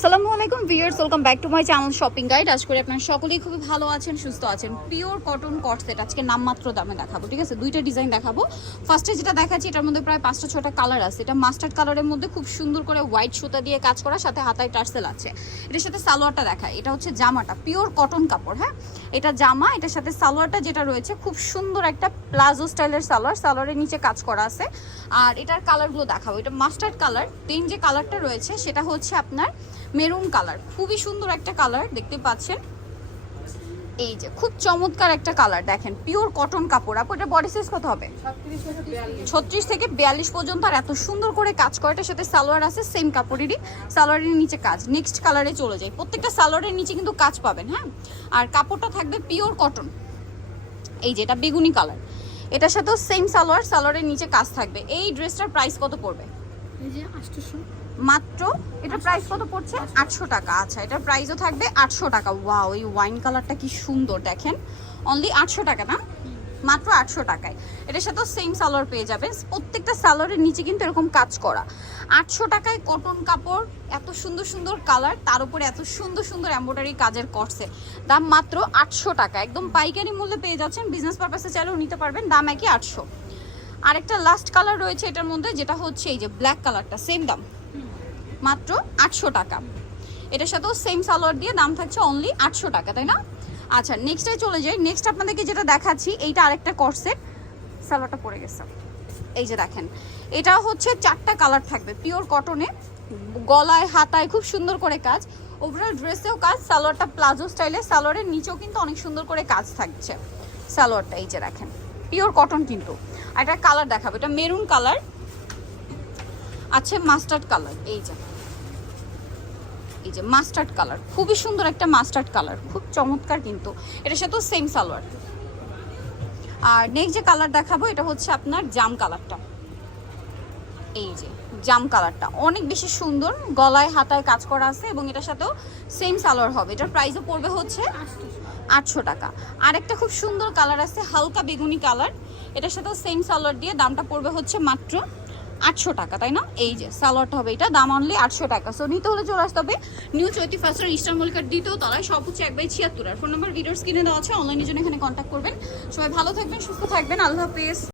আসসালামু আলাইকুম viewers, welcome back to my channel shopping guide. আজ করে আপনারা সকলেই খুবই ভালো আছেন, সুস্থ আছেন। পিওর কটন কটসেট আজকে নামমাত্র দামে দেখাবো, ঠিক আছে? দুইটা ডিজাইন দেখাবো। ফার্স্টে যেটা দেখাচ্ছি, এটার মধ্যে প্রায় পাঁচটা ছটা কালার আছে। এটা মাস্টার্ড কালারের মধ্যে খুব সুন্দর করে হোয়াইট সুতা দিয়ে কাজ করা, সাথে হাতায় টার্সেল আছে। এটার সাথে সালোয়ারটা দেখায় এটা হচ্ছে জামাটা, পিওর কটন কাপড় হ্যাঁ? এটা জামা, এটার সাথে সালোয়ারটা যেটা রয়েছে, খুব সুন্দর একটা প্লাজো স্টাইলের সালোয়ার, সালোয়ারের নিচে কাজ করা আছে। আর এটার কালারগুলো দেখাবো, এটা মাস্টার্ড কালার। তিন যে কালারটা রয়েছে, সেটা হচ্ছে আপনার মেরুন কালার। খুবই সুন্দর একটা কালার, দেখতে পাচ্ছেন। এই যে খুব চমৎকার একটা কালার দেখেন পিওর কটন কাপড়। আপু, এটা বডি সাইজ কত হবে? ছত্রিশ থেকে বিয়াল্লিশ পর্যন্ত, আর এত সুন্দর করে কাজ করে, এটার সাথে সালোয়ার আছে সেম কাপড়েরই। সালোয়ারের নিচে কাজ। নেক্সট কালারে চলে যায় প্রত্যেকটা সালোয়ারের নিচে কিন্তু কাজ পাবেন হ্যাঁ? আর কাপড়টা থাকবে পিওর কটন এই যে এটা বেগুনি কালার এটার সাথেও সেম সালোয়ার, সালোয়ারের নিচে কাজ থাকবে। এই ড্রেসটার প্রাইস কত পড়বে? মাত্র এটার প্রাইস কত পড়ছে? আটশো টাকা। আচ্ছা এটার প্রাইসও থাকবে আটশো টাকা। ওয়াও এই ওয়াইন কালারটা কি সুন্দর, দেখেন। অনলি আটশো টাকা না? মাত্র আটশো টাকায়। এটার সাথেও সেম সালোয়ার পেয়ে যাবেন। প্রত্যেকটা সালোয়ারের নিচে কিন্তু এরকম কাজ করা। আটশো টাকায় কটন কাপড়, এত সুন্দর সুন্দর কালার তার উপরে এত সুন্দর সুন্দর এম্ব্রয়ডারি কাজের করছে দাম মাত্র আটশো টাকা। একদম পাইকারি মূল্যে পেয়ে যাচ্ছেন। বিজনেস পারপাসে চাইলেও নিতে পারবেন। দাম একই আটশো। আরেকটা লাস্ট কালার রয়েছে এটার মধ্যে, যেটা হচ্ছে এই যে ব্ল্যাক কালারটা সেম দাম। মাত্র আটশো টাকা। এটার সাথেও সেম সালোয়ার দিয়ে দাম থাকছে অনলি আটশো টাকা, তাই না? আচ্ছা নেক্সটে চলে যাই। নেক্সট আপনাদেরকে যেটা দেখাচ্ছি, এইটা আরেকটা করসেট সালোয়ারটা পড়ে গেছে। এই যে দেখেন, এটা হচ্ছে চারটা কালার থাকবে পিওর কটনে গলায়, হাতায় খুব সুন্দর করে কাজ। ওভারঅল ড্রেসেও কাজ, সালোয়ারটা প্লাজো স্টাইলে সালোয়ারের নিচেও কিন্তু অনেক সুন্দর করে কাজ থাকছে। সালোয়ারটা, এই যে দেখেন পিওর কটন কিন্তু। আর এটা কালার দেখাবো, এটা মেরুন কালার আছে মাস্টার্ড কালার, এই যে। এই যে মাস্টার্ড কালার, খুবই সুন্দর একটা মাস্টার্ড কালার, খুব চমৎকার কিন্তু। এটার সাথেও সেম সালোয়ার। আর নেক্সট যে কালার দেখাবো, এটা হচ্ছে আপনার জাম কালারটা। এই যে জাম কালারটা, অনেক বেশি সুন্দর, গলায় হাতায় কাজ করা আছে এবং এটার সাথেও সেম সালোয়ার হবে। এটার প্রাইসও পড়বে হচ্ছে আটশো টাকা। আর একটা খুব সুন্দর কালার আছে, হালকা বেগুনি কালার। এটার সাথেও সেম সালোয়ার দিয়ে দামটা পড়বে হচ্ছে মাত্র আটশো টাকা, তাই না? এই যে, সালোয়ারটা হবে এটা, দাম অনলি আটশো টাকা। সো নিতে হলে চলে আসতে হবে নিউ চৈতি ফার্স্ট ইস্টার মল্লিকার দ্বিতীয় তলায়, সব হচ্ছে এক বাই ছিয়াত্তর। আর ফোন নাম্বার ভিডিওর স্ক্রিনে দেওয়া আছে অনলাইনের জন্য এখানে কন্ট্যাক্ট করবেন। সবাই ভালো থাকবেন, সুস্থ থাকবেন, আল্লাহ হাফেজ।